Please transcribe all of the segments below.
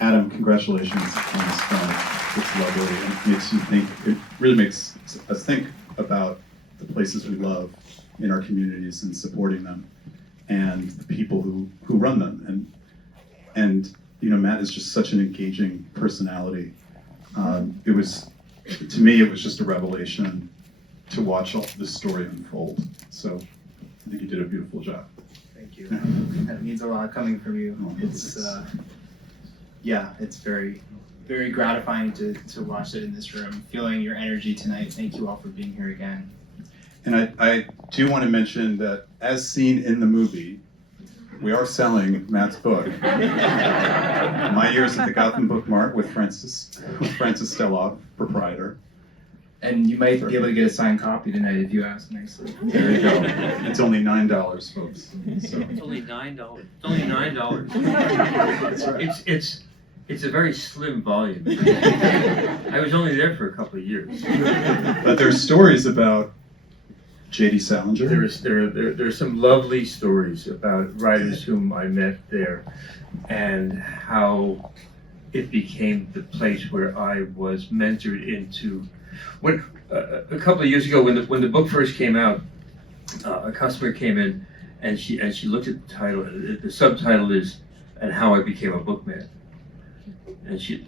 Adam, congratulations on this film. It's lovely, and it makes you think. It really makes us think about the places we love in our communities and supporting them, and the people who run them. And Matt is just such an engaging personality. It was, to me, it was just a revelation to watch all this story unfold. So I think you did a beautiful job. Thank you. That means a lot coming from you. It's it's very, very gratifying to watch it in this room, feeling your energy tonight. Thank you all for being here again. And I do want to mention that, as seen in the movie, we are selling Matt's book, My Years at the Gotham Book Mart, with Francis Steloff, proprietor. And you might be able to get a signed copy tonight if you ask nicely. There you go. It's only $9, folks. So. It's only $9. It's only $9. That's right. It's a very slim volume. I was only there for a couple of years. But there's stories about J.D. Salinger. There are some lovely stories about writers whom I met there, and how it became the place where I was mentored into. When a couple of years ago, when the book first came out, a customer came in and she looked at the title. The subtitle is "And How I Became a Bookman," and she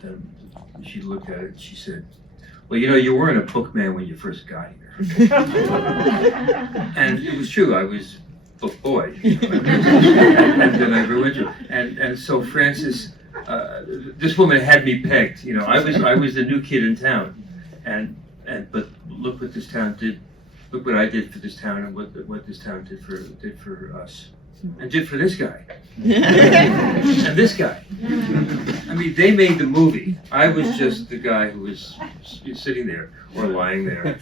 looked at it and she said, "Well, you weren't a bookman when you first got here." And it was true. I was book boy, and then I grew into it. And so Francis, this woman had me pegged. I was the new kid in town, but look what this town did. Look what I did for this town, and what this town did for us, and did for this guy, and this guy. I mean, they made the movie. I was just the guy who was sitting there or lying there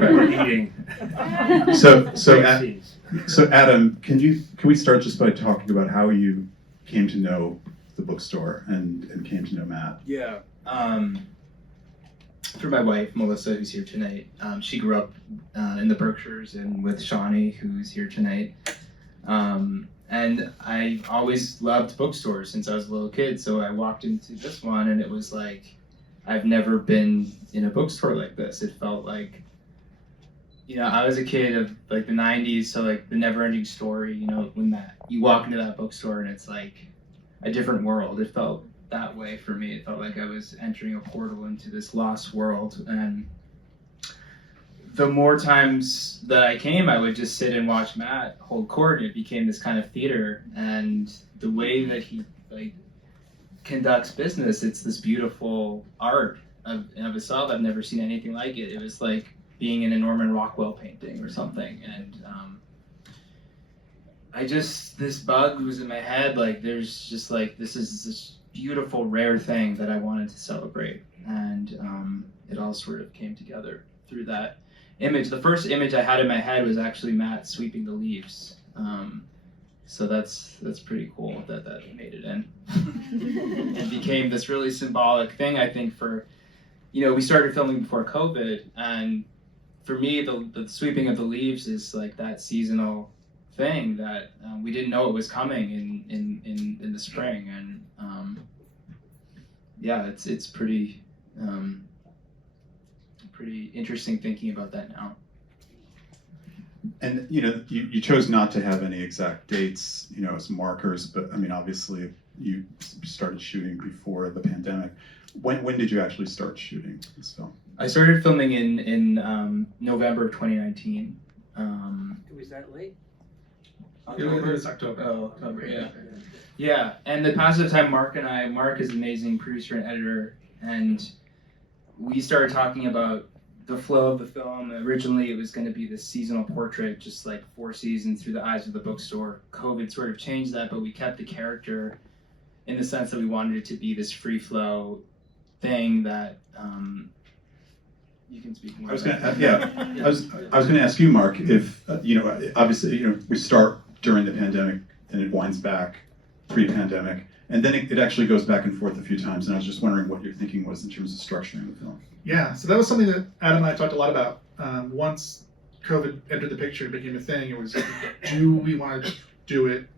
or eating. So Adam, can we start just by talking about how you came to know the bookstore and came to know Matt? Yeah. Through my wife, Melissa, who's here tonight. She grew up in the Berkshires and with Shawnee, who's here tonight. And I always loved bookstores since I was a little kid, so I walked into this one and it was like, I've never been in a bookstore like this. It felt like, I was a kid of like the 90s, so like the Never Ending Story, when you walk into that bookstore and it's like a different world. It felt that way for me. It felt like I was entering a portal into this lost world. And the more times that I came, I would just sit and watch Matt hold court, and it became this kind of theater. And the way that he conducts business, it's this beautiful art of itself. I've never seen anything like it. It was like being in a Norman Rockwell painting or something. And this bug was in my head, like there's just like, this is this beautiful, rare thing that I wanted to celebrate. And it all sort of came together through that image. The first image I had in my head was actually Matt sweeping the leaves. So that's pretty cool that made it in. It became this really symbolic thing, I think, for, we started filming before COVID, and for me, the sweeping of the leaves is like that seasonal thing that we didn't know it was coming in the spring. And it's pretty interesting thinking about that now. And you chose not to have any exact dates, as markers, but I mean, obviously you started shooting before the pandemic. When did you actually start shooting this film? I started filming in November of 2019. It was that late? October? It's October. Oh, October, yeah. Yeah, and the passage of time, Mark is an amazing producer and editor, and we started talking about the flow of the film. Originally, it was going to be this seasonal portrait, just like 4 seasons through the eyes of the bookstore. COVID sort of changed that, but we kept the character in the sense that we wanted it to be this free flow thing that you can speak more. I was going to ask you, Mark, if obviously we start during the pandemic and it winds back pre-pandemic, and then it actually goes back and forth a few times. And I was just wondering what your thinking was in terms of structuring the film. Yeah, so that was something that Adam and I talked a lot about. Once COVID entered the picture, it became a thing. It was, do we want to do it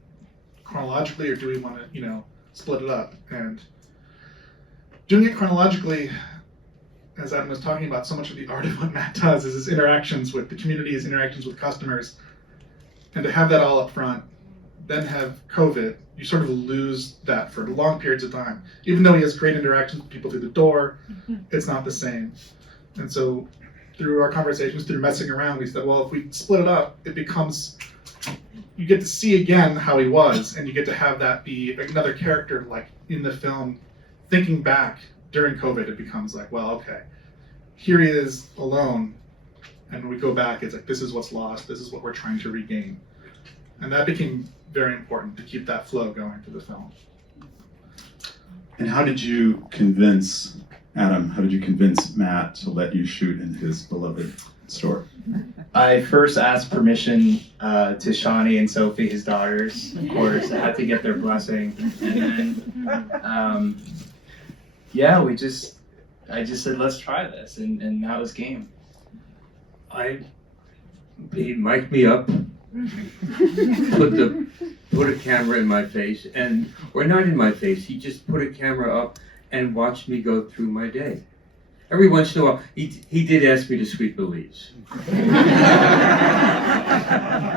chronologically, or do we want to, split it up? And doing it chronologically, as Adam was talking about, so much of the art of what Matt does is his interactions with the community, his interactions with customers, and to have that all up front, then have COVID, you sort of lose that for long periods of time. Even though he has great interactions with people through the door, it's not the same. And so through our conversations, through messing around, we said, well, if we split it up, it becomes, you get to see again how he was, and you get to have that be another character like in the film. Thinking back during COVID, it becomes like, well, okay, here he is alone, and when we go back, it's like, this is what's lost, this is what we're trying to regain. And that became very important to keep that flow going through the film. And how did you convince Matt to let you shoot in his beloved store? I first asked permission to Shawnee and Sophie, his daughters. Of course, I had to get their blessing, and then I just said, let's try this, and that was game. He mic'd me up, put a camera in my face, or not in my face. He just put a camera up and watched me go through my day. Every once in a while, he did ask me to sweep the leaves.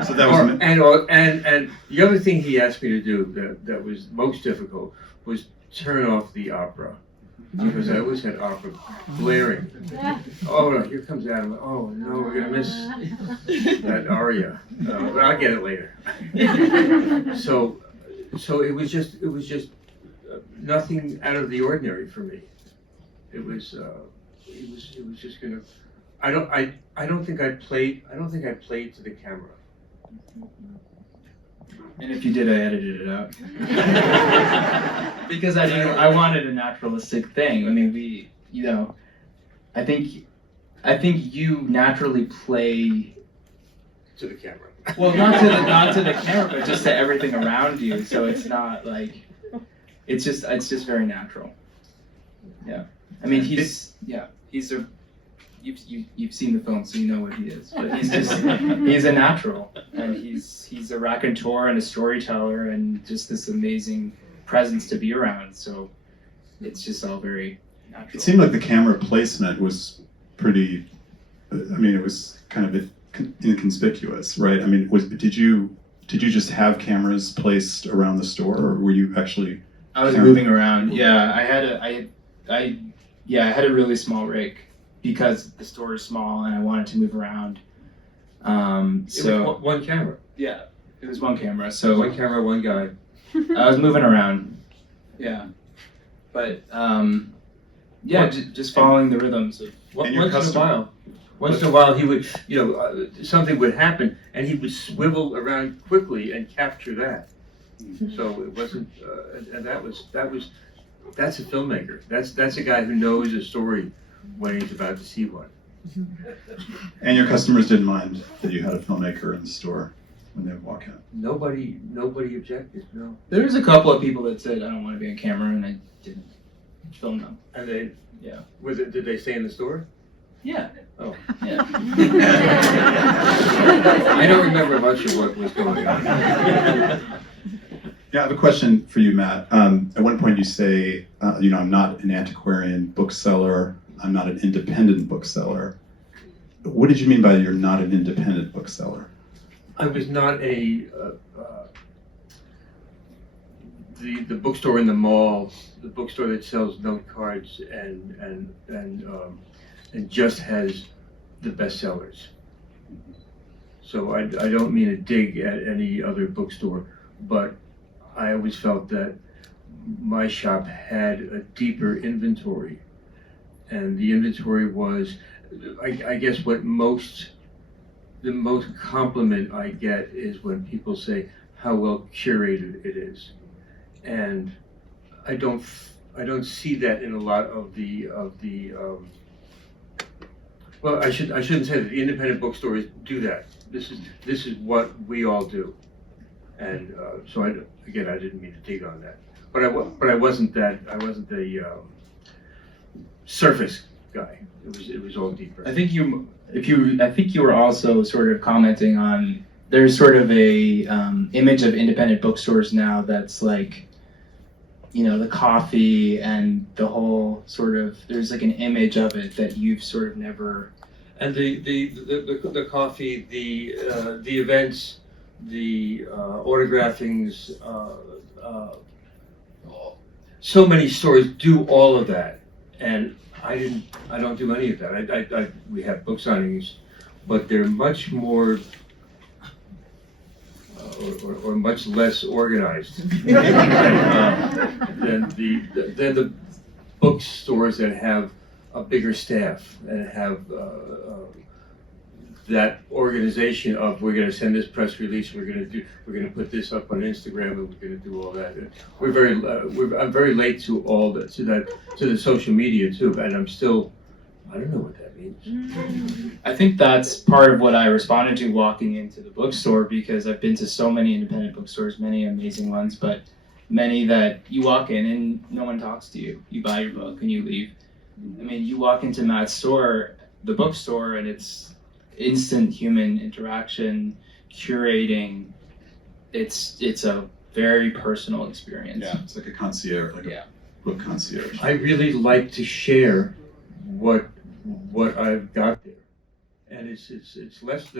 So that was And the other thing he asked me to do that was most difficult was turn off the opera, because I always had opera blaring. Oh no, here comes Adam. Oh no, we're gonna miss that aria, but I'll get it later. So it was just nothing out of the ordinary for me. It was just gonna. I don't think I played to the camera. And if you did, I edited it out. Because I wanted a naturalistic thing. I mean, I think you naturally play To the camera. well, not to the camera, but just to everything around you. So it's not like it's just very natural. Yeah, I mean he's a. You've seen the film, so you know what he is. But he's a natural, and he's a raconteur and a storyteller, and just this amazing presence to be around. So it's just all very natural. It seemed like the camera placement was pretty. I mean, it was kind of inconspicuous, right? I mean, did you just have cameras placed around the store, or were you actually? I was moving around. Yeah, I had a really small rig, because the store is small and I wanted to move around. So it was one camera. Yeah, it was one camera. So one camera, one guy. I was moving around. Yeah, but just following the rhythms of. Once in a while, he would, something would happen, and he would swivel around quickly and capture that. So it wasn't, and that's a filmmaker. That's a guy who knows a story when he's about to see one. And your customers didn't mind that you had a filmmaker in the store when they would walk in? Nobody objected, no. There was a couple of people that said, I don't want to be on camera, and I didn't film them. And they, Yeah. did they stay in the store? Yeah. Oh. Yeah. I don't remember much of what was going on. Yeah, I have a question for you, Matt. At one point you say, I'm not an antiquarian bookseller, I'm not an independent bookseller. What did you mean by you're not an independent bookseller? I was not the bookstore in the mall, the bookstore that sells note cards and just has the bestsellers. So I don't mean to dig at any other bookstore, but I always felt that my shop had a deeper inventory, and the inventory was, I guess, the most compliment I get is when people say how well curated it is, and I don't see that in a lot of the well, I shouldn't say that the independent bookstores do that. This is what we all do, and so I didn't mean to dig on that, but I wasn't the surface guy. It was all deeper. I think you were also sort of commenting on, there's sort of a image of independent bookstores now that's like the coffee and the whole sort of, there's like an image of it that you've sort of never. And the coffee, the events, the autographings, so many stores do all of that, and I don't do any of that. We have book signings, but they're much more or much less organized than the bookstores that have a bigger staff and have that organization of, we're going to send this press release, we're going to put this up on Instagram, and we're going to do all that. And I'm very late to all that, to the social media too, and I don't know what that means. I think that's part of what I responded to walking into the bookstore, because I've been to so many independent bookstores, many amazing ones, but many that you walk in and no one talks to you. You buy your book and you leave. I mean, you walk into Matt's store, the bookstore, and it's instant human interaction, curating. It's a very personal experience. Yeah, it's like a concierge, like a book concierge. I really like to share what I've got there, and it's less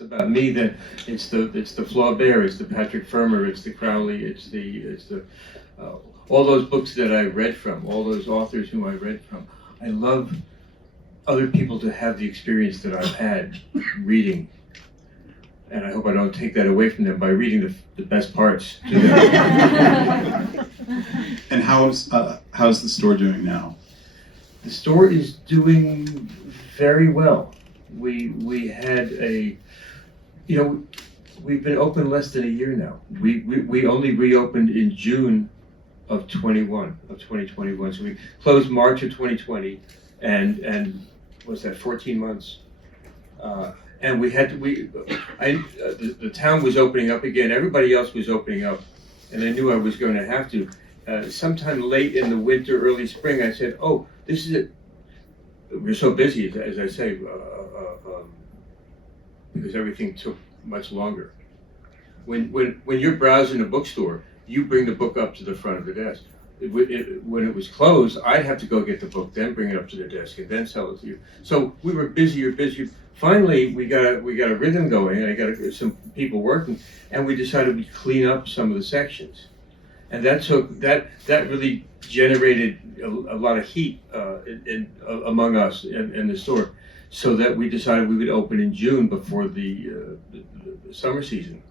about me than it's the Flaubert, it's the Patrick Fermer, it's the Crowley, it's the all those books that I read from, all those authors whom I read from. I love other people to have the experience that I've had reading, and I hope I don't take that away from them by reading the best parts to them. And how's the store doing now? The store is doing very well. We had we've been open less than a year now. We only reopened in June of 2021. So we closed March of 2020, and what's that, 14 months? And the town was opening up again. Everybody else was opening up, and I knew I was going to have to. Sometime late in the winter, early spring, I said, "Oh, this is it." We're so busy, as I say, because everything took much longer. When you're browsing a bookstore, you bring the book up to the front of the desk. When it was closed, I'd have to go get the book, then bring it up to the desk, and then sell it to you. So we were busier. Finally, we got a rhythm going, and I got some people working, and we decided we'd clean up some of the sections, and that really generated a lot of heat among us in the store, so that we decided we would open in June before the summer season.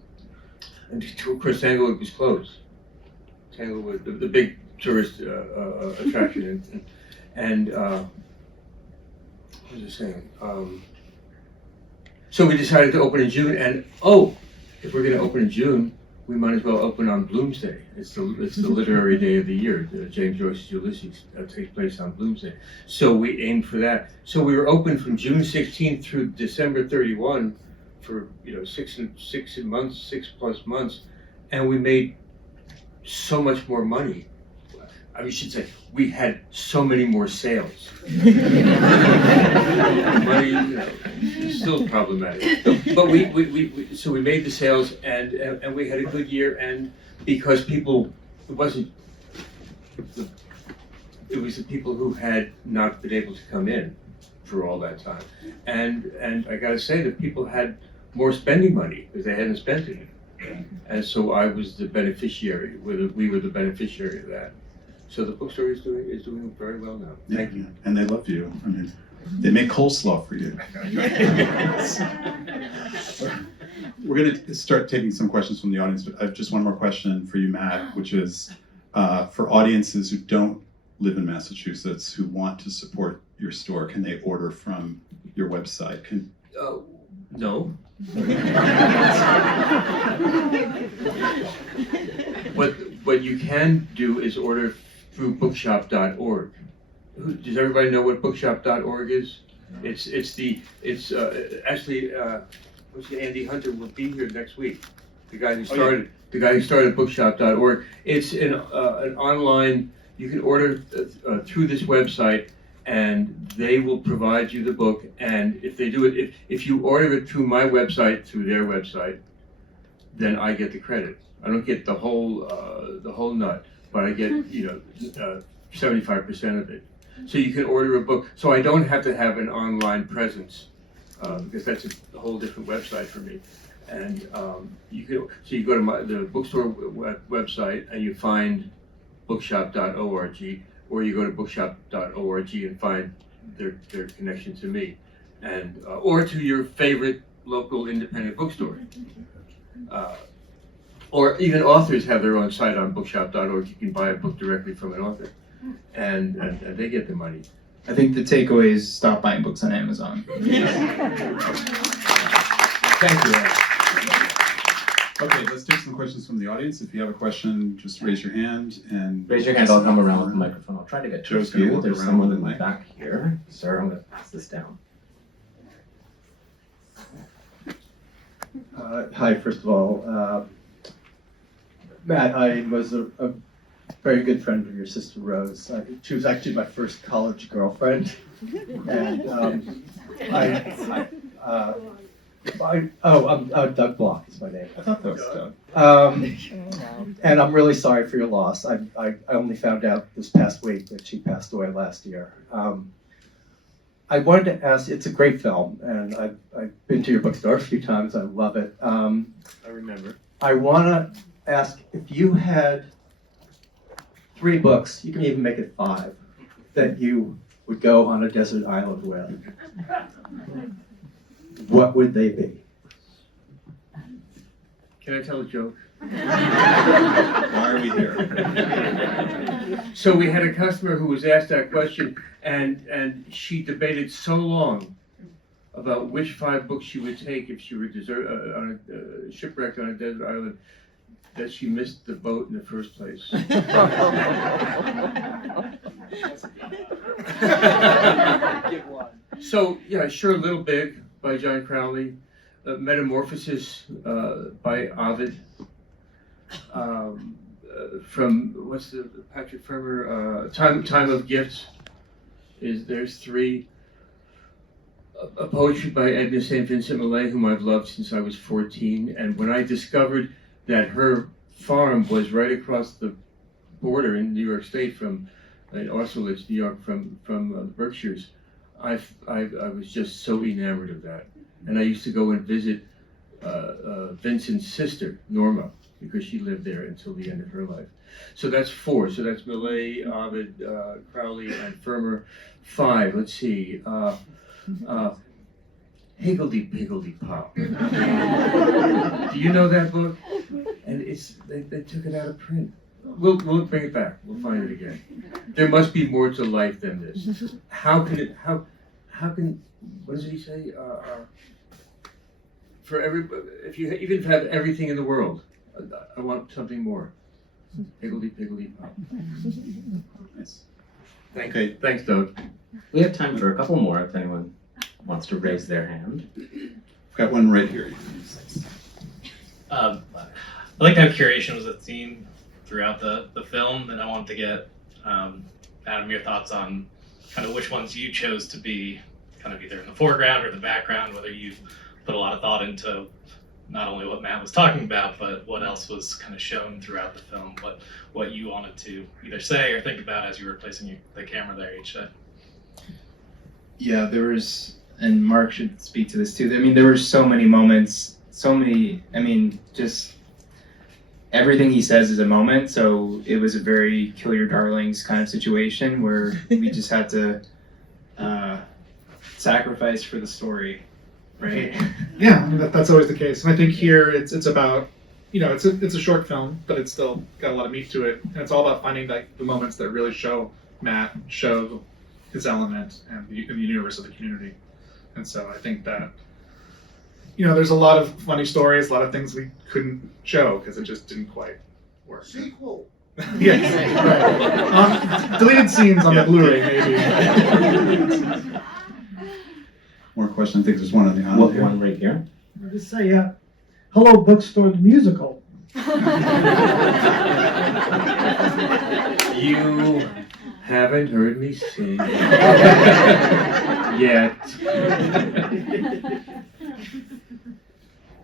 And of course, Tanglewood was closed. Tanglewood, the big tourist attraction, and what was I saying? So we decided to open in June, and if we're going to open in June, we might as well open on Bloomsday. It's the literary day of the year. James Joyce's Ulysses takes place on Bloomsday. So we aimed for that. So we were open from June 16th through December 31 for 6+ months, and we made so much more money. I should say, we had so many more sales. Money, is still problematic. But we made the sales, and we had a good year, and because people, it was the people who had not been able to come in for all that time. And I gotta say that people had more spending money because they hadn't spent it. And so I was the beneficiary, we were the beneficiary of that. So the bookstore is doing very well now. Thank you. And they love you. I mean, they make coleslaw for you. We're going to start taking some questions from the audience, but I have just one more question for you, Matt, which is for audiences who don't live in Massachusetts, who want to support your store, can they order from your website? No. What you can do is order through bookshop.org. Does everybody know what bookshop.org is? It's actually Andy Hunter will be here next week. The guy who started bookshop.org. It's an online. You can order through this website, and they will provide you the book. And if they do it, if you order it through my website, through their website, then I get the credit. I don't get the whole nut. but I get 75% of it. So you can order a book. So I don't have to have an online presence because that's a whole different website for me. And you go to the bookstore website and you find bookshop.org, or you go to bookshop.org and find their connection to me, and or to your favorite local independent bookstore. Or even authors have their own site on bookshop.org. You can buy a book directly from an author, and they get the money. I think the takeaway is stop buying books on Amazon. Thank you. Okay, let's take some questions from the audience. If you have a question, just raise your hand and Raise your hand, I'll come around with the microphone. I'll try to get to Joe's gonna you. walk There's around someone with in the the mic. back here. Sir, I'm gonna pass this down. Hi, first of all. Matt, I was a very good friend of your sister Rose. She was actually my first college girlfriend. And Doug Block is my name. I thought that was Doug. And I'm really sorry for your loss. I only found out this past week that she passed away last year. I wanted to ask, it's a great film, and I've been to your bookstore a few times. I love it. I remember. I want to ask if you had 3 books, you can even make it 5, that you would go on a desert island with, what would they be? Can I tell a joke? Why are we here? So we had a customer who was asked that question, and she debated so long about which 5 books she would take if she were shipwrecked on a desert island that she missed the boat in the first place. So yeah, sure, Little Big by John Crowley, Metamorphosis by Ovid. From what's the Patrick Farmer? Time of Gifts. There's 3. A poetry by Edna St. Vincent Millay, whom I've loved since I was 14, and when I discovered that her farm was right across the border in New York State from Austerlitz, New York, from the Berkshires, I was just so enamored of that, and I used to go and visit Vincent's sister Norma, because she lived there until the end of her life. So that's 4. So that's Millay, Ovid, Crowley, and Farmer. 5. Let's see. Higgledy Piggledy Pop. Do you know that book? And they took it out of print. We'll bring it back. We'll find it again. There must be more to life than this. How can what does he say? For if you even have everything in the world, I want something more. Higgledy Piggledy Pop. Nice. Okay. Thanks, Doug. We have time for a couple more if anyone wants to raise their hand. I've got one right here. I like to have curation was a theme throughout the film, and I wanted to get Adam your thoughts on kind of which ones you chose to be kind of either in the foreground or the background, whether you put a lot of thought into not only what Matt was talking about, but what else was kind of shown throughout the film, what you wanted to either say or think about as you were placing the camera there each day. Yeah, there was, and Mark should speak to this too. I mean, there were so many moments, just everything he says is a moment. So it was a very kill your darlings kind of situation where we just had to sacrifice for the story, right? Yeah, I mean, that's always the case. And I think here it's about, it's a short film, but it's still got a lot of meat to it. And it's all about finding like the moments that really show Matt, show his element and the universe of the community. And so I think that, there's a lot of funny stories, a lot of things we couldn't show because it just didn't quite work. Sequel. Yes, right. Deleted scenes on the Blu-ray, maybe. More questions. I think there's one on the aisle here. One right here. I'll just say, hello, Bookstore, the musical. You haven't heard me sing yet.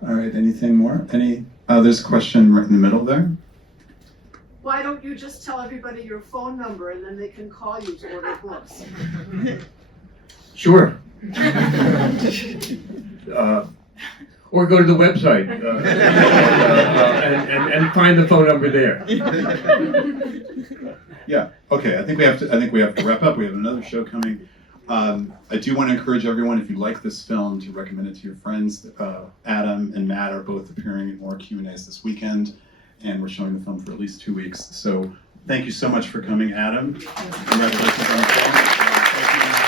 All right. Anything more? There's a question right in the middle there. Why don't you just tell everybody your phone number and then they can call you to order books? Sure. Or go to the website and find the phone number there. Yeah. Okay. I think we have to wrap up. We have another show coming. I do want to encourage everyone, if you like this film, to recommend it to your friends. Adam and Matt are both appearing in more Q&As this weekend, and we're showing the film for at least 2 weeks. So thank you so much for coming, Adam. Congratulations on the film. Thank you.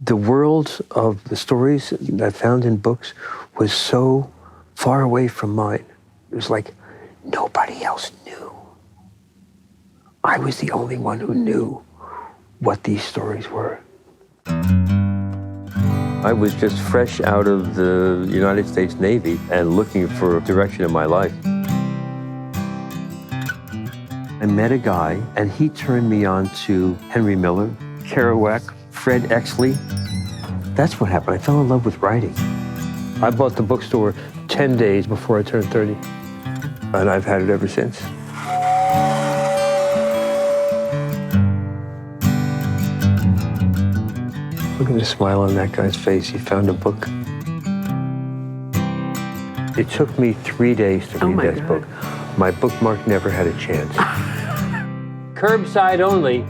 The world of the stories that I found in books was so far away from mine. It was like nobody else knew. I was the only one who knew what these stories were. I was just fresh out of the United States Navy and looking for a direction in my life. I met a guy, and he turned me on to Henry Miller, Kerouac, Fred Exley. That's what happened. I fell in love with writing. I bought the bookstore 10 days before I turned 30, and I've had it ever since. Look at the smile on that guy's face. He found a book. It took me 3 days to read that book. My bookmark never had a chance. Curbside only.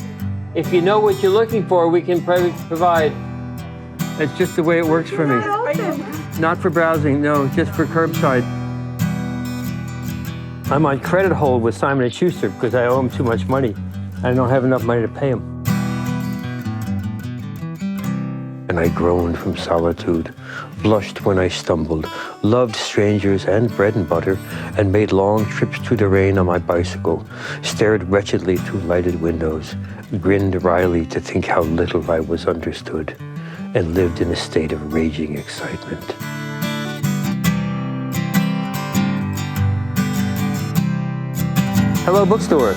If you know what you're looking for, we can provide. That's just the way it works for me. Not for browsing, no, just for curbside. I'm on credit hold with Simon & Schuster because I owe him too much money. I don't have enough money to pay him. And I groaned from solitude, blushed when I stumbled, loved strangers and bread and butter, and made long trips to the rain on my bicycle, stared wretchedly through lighted windows, grinned wryly to think how little I was understood, and lived in a state of raging excitement. Hello, Bookstore.